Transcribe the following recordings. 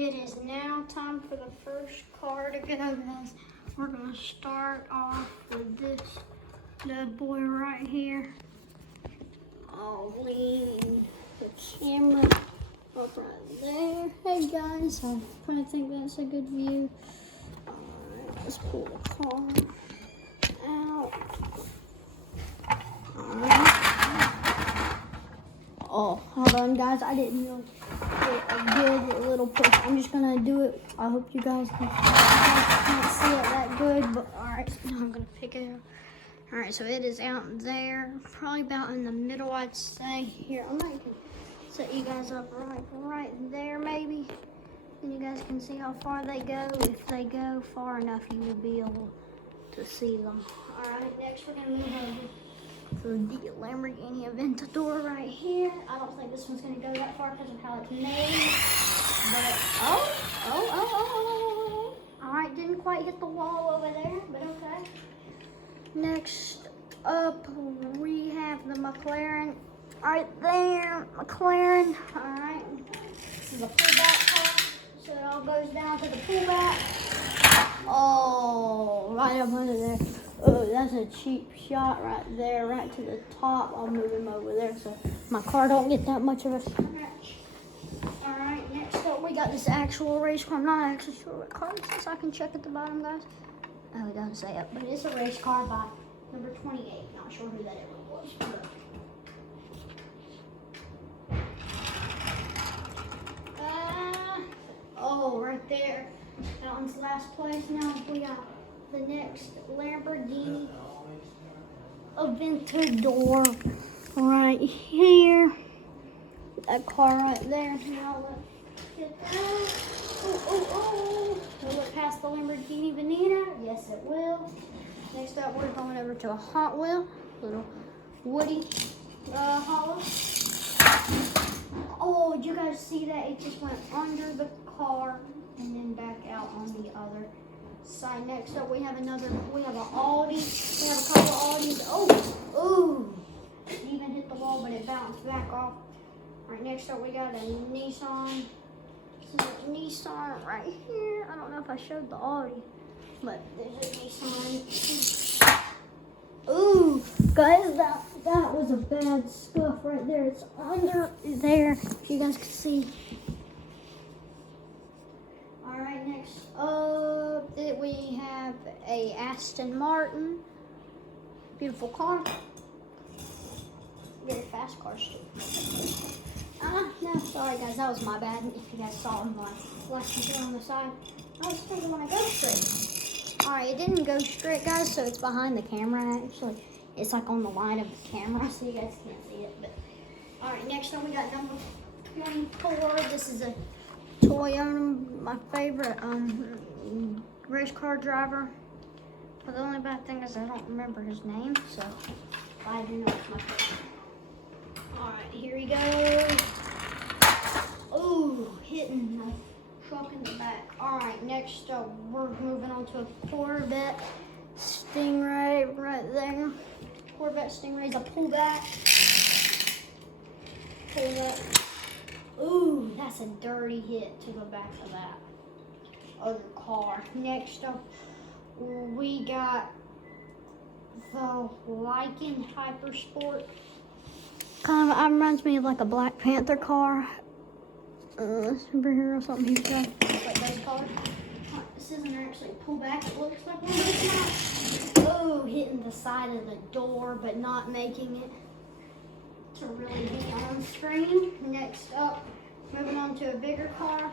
it is now time for the first car to go, guys. We're gonna start off with this bad boy right here. I'll lean the camera up right there. Hey guys, I'm trying to think that's a good view. Alright, let's pull the car out. Alright. Oh, hold on guys, I didn't really get a good little push. I'm just gonna do it. I hope you guys can't see it that good, but alright, now I'm gonna pick it up. Alright, so it is out there, probably about in the middle, I'd say. Here, I might set you guys up right there maybe. And you guys can see how far they go. If they go far enough, you will be able to see them. Alright, next we're gonna move over to the Lamborghini Aventador right here. I don't think this one's gonna go that far because of how it's made. But, oh. Alright, didn't quite hit the wall over there, but okay. Next up, we have the McLaren right there. McLaren, alright. This is a pullback car, so it all goes down to the pullback. Oh, right up under there. Oh, that's a cheap shot right there, right to the top. I'll move him over there so my car don't get that much of a scratch. Alright, next up we got this actual race car. I'm not actually sure what car this is. I can check at the bottom, guys. Oh, it doesn't say it, but it's a race car by number 28. Not sure who that ever was. Oh, right there. That one's last place. Now we got the next Lamborghini Aventador right here. That car right there. Now let's get that. Oh. Will it pass the Lamborghini Veneta? Yes, it will. Next up, we're going over to a Hot Wheel. Little Woody Hot Wheel. Oh, did you guys see that? It just went under the car and then back out on the other side. Next up, we have an Audi. We have a couple of Audis. Oh, it even hit the wall, but it bounced back off. All right, next up, we got a Nissan. This is a Nissan right here. I don't know if I showed the Audi, but there's a Nissan. Ooh, guys, that was a bad scuff right there. It's under there, if you guys can see. All right, next up we have a Aston Martin. Beautiful car. Very fast cars too. No, sorry guys, that was my bad. If you guys saw my flashing on the side, I was thinking when I go straight. All right, it didn't go straight, guys, so it's behind the camera actually. It's like on the line of the camera, so you guys can't see it. But all right, next up we got number 24. This is a Toyota, my favorite race car driver. But the only bad thing is I don't remember his name, so I do know it's my favorite. All right, here he goes. Ooh, hitting the truck in the back. All right, next up, we're moving on to a Corvette Stingray right there. Corvette Stingray's a pullback. Ooh, that's a dirty hit to the back of that other car. Next up, we got the Lykan Hypersport. Kind of reminds me of like a Black Panther car. Superhero or something he's got. Like those cars. This isn't actually a pullback. It looks like one, but it's not. Oh, hitting the side of the door, but not making it to really be on screen. Next up, moving on to a bigger car.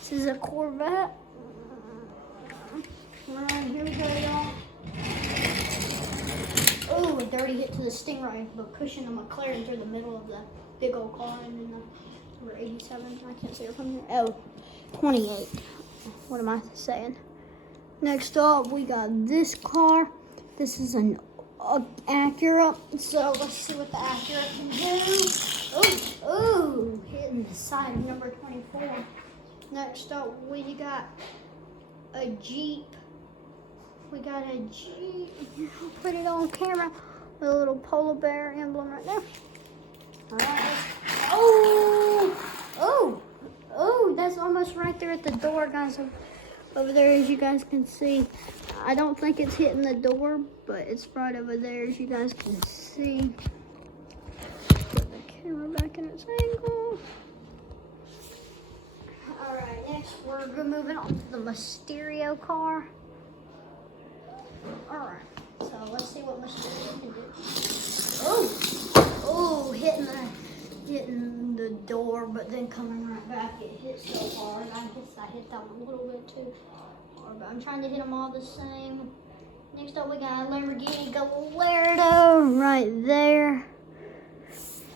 This is a Corvette. Alright, here we go, y'all. Oh, a dirty hit to the Stingray, but pushing the McLaren through the middle of the big old car, and then the number 87. I can't see it from here. Oh, 28. What am I saying? Next up, we got this car. This is an Acura. So let's see what the Acura can do. Oh, hitting the side of number 24. Next up, we got a Jeep. We got a Jeep. I'll put it on camera with a little polar bear emblem right there. All right. Oh, that's almost right there at the door, guys. Over there, as you guys can see. I don't think it's hitting the door, but it's right over there, as you guys can see. Put the camera back in its angle. All right, next we're moving on to the Mysterio car. All right, so let's see what Mysterio can do. Oh, hitting the door, but then coming right back, it hit so hard. I guess I hit that one a little bit too hard, but I'm trying to hit them all the same. Next up, we got a Lamborghini Gallardo right there.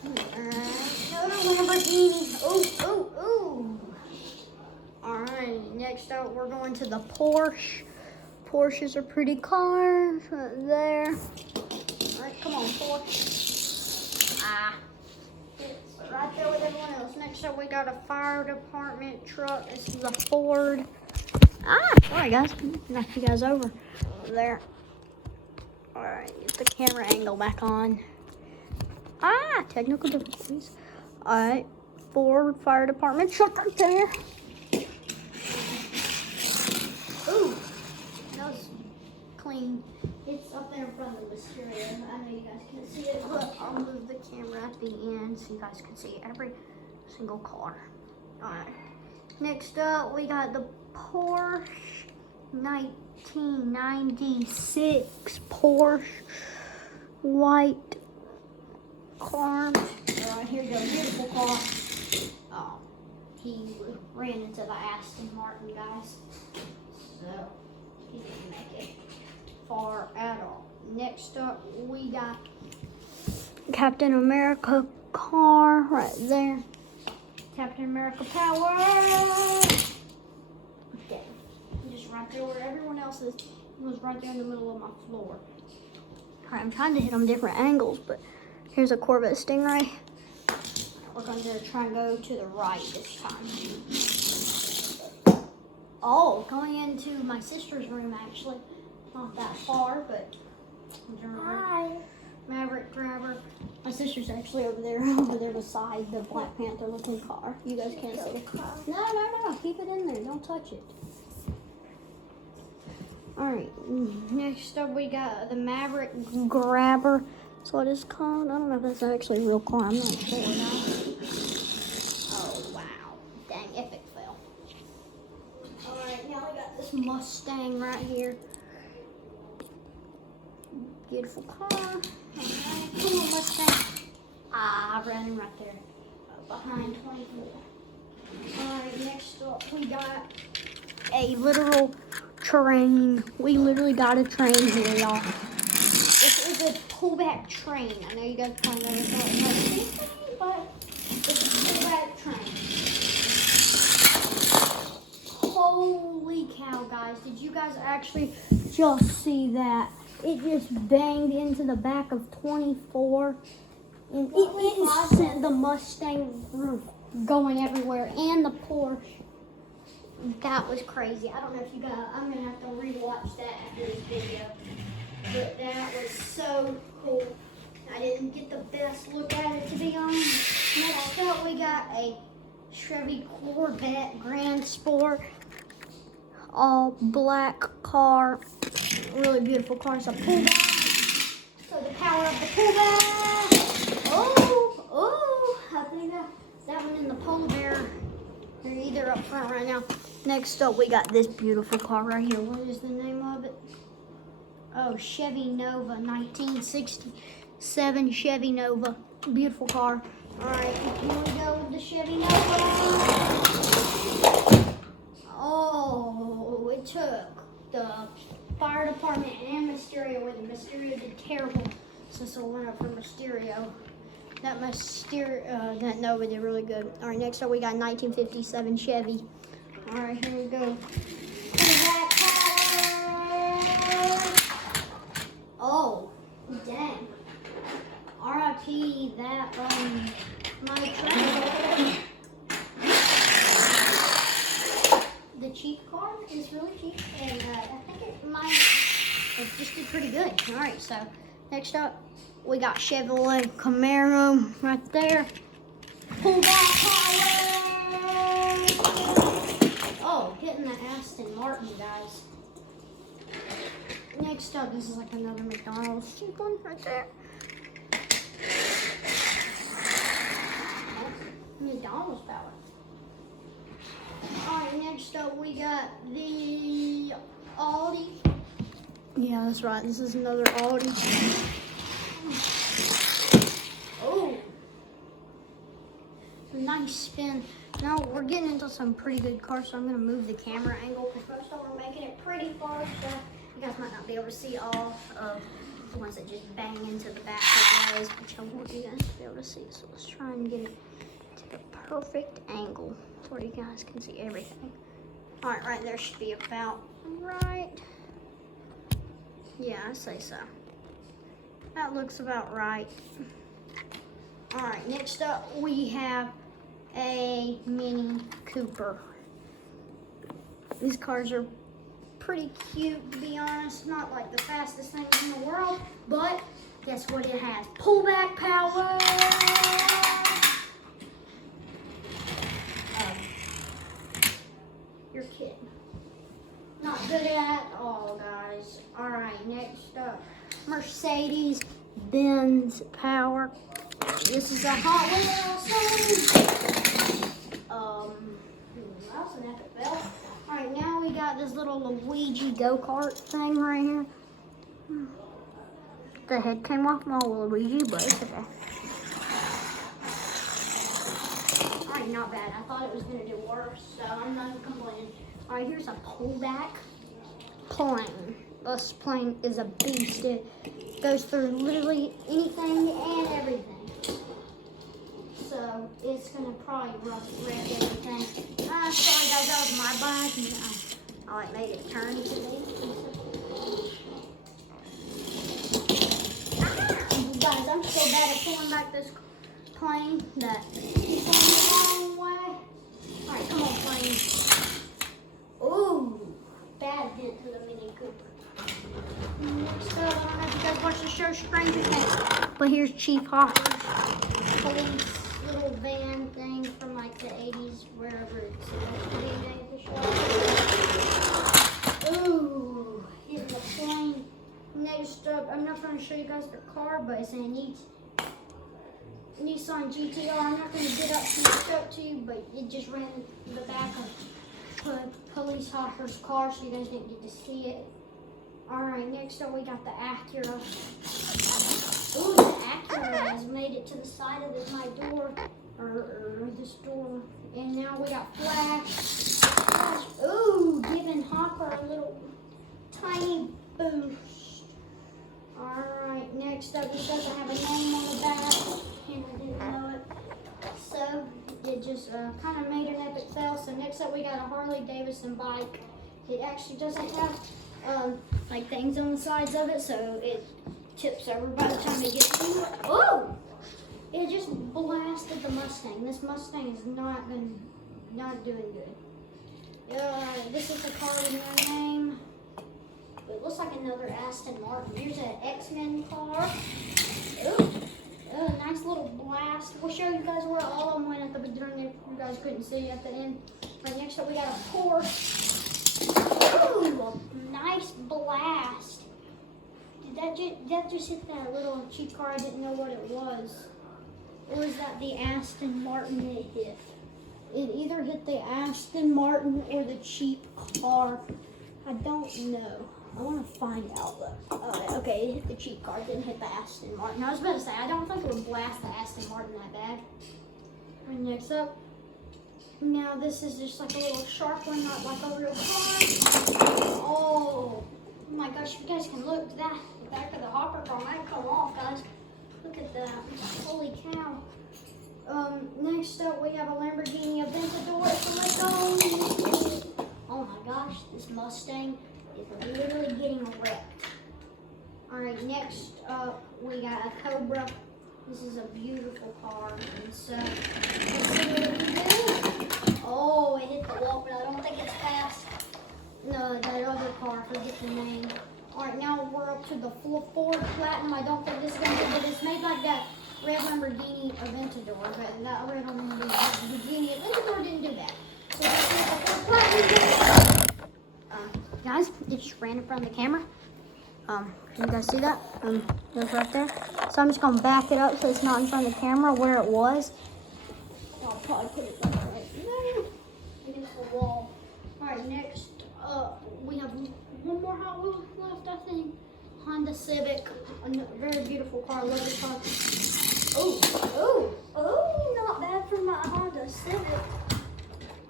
Another Lamborghini. Oh. All right, next up, we're going to the Porsche. Porsches are pretty cars right there. All right, come on, Porsche. It's right there with everyone else. Next up, we got a fire department truck. This is a Ford. Sorry guys, knocked you guys over there. All right, get the camera angle back on. Technical difficulties. All right, Ford fire department truck right there. Ooh, that was clean. It's up there in front of the Mysterio. I know you guys can't see it, but I'll move the camera at the end so you guys can see every single car. All right. Next up, we got the Porsche 1996 Porsche white car. All right, here you go. Beautiful car. Oh, he ran into the Aston Martin, guys. So he didn't make it far at all. Next up, we got Captain America car right there. Captain America power. Okay, just right there where everyone else is. It was right there in the middle of my floor. All right, I'm trying to hit them different angles, but here's a Corvette Stingray. We're going to try and go to the right this time. Oh, going into my sister's room actually. Not that far, but hi. Maverick Grabber. My sister's actually over there beside the Black Panther looking car. You guys can't see it. No. Keep it in there. Don't touch it. All right. Next up, we got the Maverick Grabber. That's what it's called. I don't know if that's actually a real car. I'm not sure now. Oh, wow. Dang, epic fail. All right, now we got this Mustang right here. Beautiful car. All right, come on, Mustang. Running right there. Behind 24. All right, next up, we got a literal train. We literally got a train here, y'all. This is a pullback train. I know you guys probably never thought it was a train, but it's a pullback train. Holy cow, guys. Did you guys actually just see that? It just banged into the back of 24. And it sent the Mustang going everywhere. And the Porsche. That was crazy. I don't know if you guys, I'm going to have to rewatch that after this video. But that was so cool. I didn't get the best look at it, to be honest. Next up, we got a Chevy Corvette Grand Sport. All black car. Really beautiful car. It's a pullback. So the power of the pullback. Oh, I think that one in the polar bear. They're either up front right now. Next up, we got this beautiful car right here. What is the name of it? Oh, Chevy Nova, 1967 Chevy Nova. Beautiful car. All right, here we go with the Chevy Nova. Oh, it took the fire department and Mysterio with it. Mysterio did terrible, so this will win up for Mysterio. That Nova did really good. All right, next up we got 1957 Chevy. All right, here we go. Oh, dang. R.I.P. that my train. The cheap car is really cheap, and I think it just did pretty good. All right, so next up, we got Chevrolet Camaro right there. Pull back power. Martin, guys. Next up, this is like another McDonald's cheap one right there. McDonald's power. Alright, next up we got the Aldi. Yeah, that's right. This is another Aldi. Oh, nice spin. Now we're getting into some pretty good cars, so I'm going to move the camera angle because most of them are making it pretty far. So you guys might not be able to see all of the ones that just bang into the back of the ways, which I want you guys to be able to see. So let's try and get it to the perfect angle where you guys can see everything. All right, right there should be about right. Yeah, I say so. That looks about right. All right, next up we have a Mini Cooper. These cars are pretty cute, to be honest. Not like the fastest things in the world, but guess what it has? Pullback power. You're kidding. Not good at all, guys. All right, next up, Mercedes-Benz power. This is a Hot Wheels. That was an epic belt. All right, now we got this little Luigi go-kart thing right here. The head came off my Luigi, but it's okay. All right, not bad. I thought it was gonna do worse, so I'm not complaining. All right, here's a pullback plane. This plane is a beast. It goes through literally anything and everything. So it's gonna probably wreck everything. Sorry guys, that was my bike. I like made it turn today. Guys, I'm so bad at pulling back this plane that it's going the wrong way. All right, come on, plane. Ooh, bad hit to the Mini Cooper. Next up, I don't know if you guys watch the show Stranger Things, but here's Chief Hopper's police little van thing from like the 80s, wherever it's supposed to be named the show. Ooh, hitting the plane. Next up, I'm not going to show you guys the car, but it's a Nissan GTR. I'm not going to get up to you, but it just ran in the back of Police Hopper's car, so you guys didn't get to see it. Alright, next up we got the Acura. Ooh, the Acura has made it to the side of my door, or this door. And now we got Flash. Ooh, giving Hopper a little tiny boost. Alright, next up, it doesn't have a name on the back. Henry didn't know it. So, it just kind of made an epic fail. So next up we got a Harley Davidson bike. It actually doesn't have like things on the sides of it, so it tips over by the time it gets to it. Oh! It just blasted the Mustang. This Mustang is not doing good. This is a car with no name. It looks like another Aston Martin. Here's an X-Men car. Ooh. Nice little blast. We'll show you guys where all of them went at the beginning. You guys couldn't see at the end. Right, next up we got a Porsche. Ooh, a nice blast. Did that just hit that little cheap car? I didn't know what it was. Or is that the Aston Martin it hit? It either hit the Aston Martin or the cheap car. I don't know. I want to find out. Okay, it hit the cheap car, didn't hit the Aston Martin. I was about to say, I don't think it would blast the Aston Martin that bad. And next up, now this is just like a little sharp one, not like a real car. Oh my gosh, if you guys can look, the back of the hopper car might come off, guys. Look at that, holy cow. Next up, we have a Lamborghini Aventador. So let's go. Oh my gosh, this Mustang is literally getting wrecked. Alright, next up we got a Cobra. This is a beautiful car. And so, let's see what it can do. Oh, it hit the wall, but I don't think it's fast. No, that other car, I forget the name. Alright, now we're up to the Ford Platinum. I don't think this is going to be, but it's made like that red Lamborghini Aventador. But that red Lamborghini Aventador didn't do that. So let's see what the Ford Platinum does. ran in front of the camera. Can you guys see that? That's right there. So I'm just gonna back it up so it's not in front of the camera where it was. I'll probably put it like right there against the wall. All right, next we have one more Hot Wheel left, I think. Honda Civic, a very beautiful car. I love this car. Oh, not bad for my Honda Civic.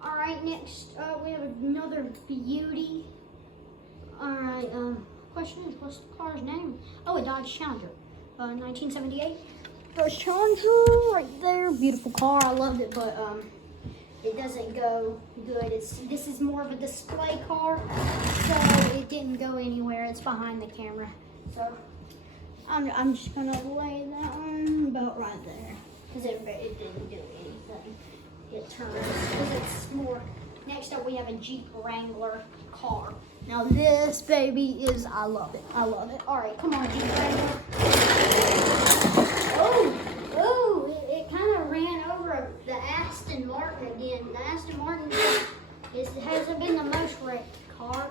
All right, next we have another beauty. All right, question is, what's the car's name? Oh, a Dodge Challenger, 1978. Dodge Challenger, right there. Beautiful car, I loved it, but it doesn't go good. This is more of a display car, so it didn't go anywhere. It's behind the camera, so I'm just gonna lay that one about right there because it didn't do anything. It turns because it's more. Next up, we have a Jeep Wrangler car. Now this baby is, I love it. I love it. All right, come on, Jeep Wrangler. Oh, it kind of ran over the Aston Martin again. The Aston Martin hasn't been the most wrecked car.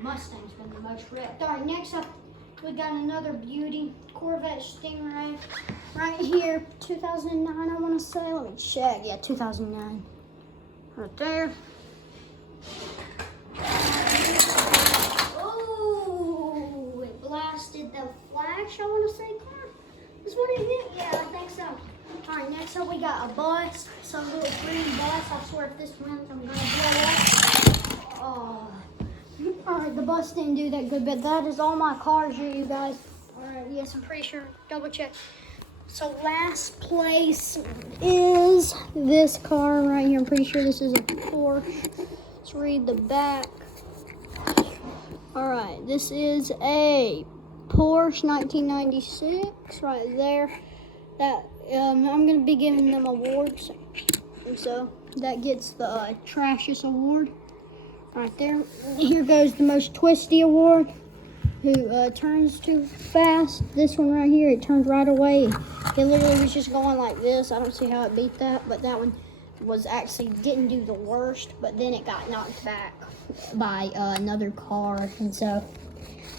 Mustang's been the most wrecked. All right, next up, we got another beauty, Corvette Stingray. Right here, 2009, I want to say. Let me check. Yeah, 2009. Right there. Oh, it blasted the flash, I want to say, car. Is what it hit? Yeah, I think so. All right, next up we got a bus. Some little green bus. I swear if this wins, I'm going to blow up. Oh. All right, the bus didn't do that good, but that is all my cars here, you guys. All right, yes, I'm pretty sure. Double check. So last place is this car right here. I'm pretty sure this is a Porsche. Let's read the back. All right, this is a Porsche 1996 right there. That I'm gonna be giving them awards, and so that gets the trashiest award right there. Here goes the most twisty award. Who turns too fast? This one right here, it turned right away. It literally was just going like this. I don't see how it beat that, but that one was actually didn't do the worst, but then it got knocked back by another car, and so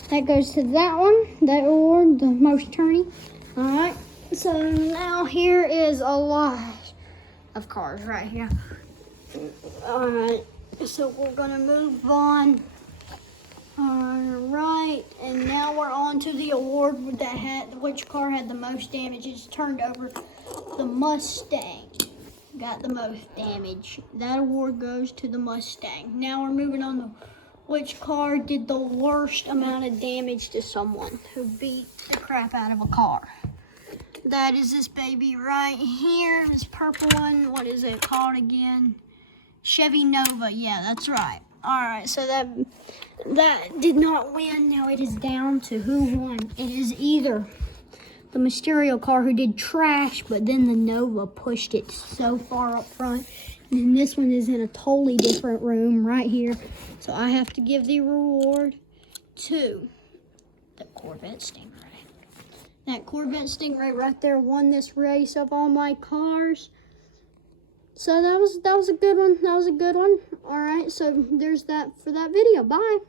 that goes to that one, that award, the most turny. All right, so now here is a lot of cars right here. All right, so we're gonna move on. All right, and now we're on to the award that had which car had the most damage. It's turned over. The Mustang got the most damage. That award goes to the Mustang. Now we're moving on to which car did the worst amount of damage to someone who beat the crap out of a car. That is this baby right here, this purple one. What is it called again? Chevy Nova. Yeah, that's right. All right, so that did not win. Now it is down to who won. It is either the Mysterio car who did trash, but then the Nova pushed it so far up front. And this one is in a totally different room right here. So I have to give the reward to the Corvette Stingray. That Corvette Stingray right there won this race of all my cars. So that was a good one. That was a good one. All right, so there's that for that video. Bye.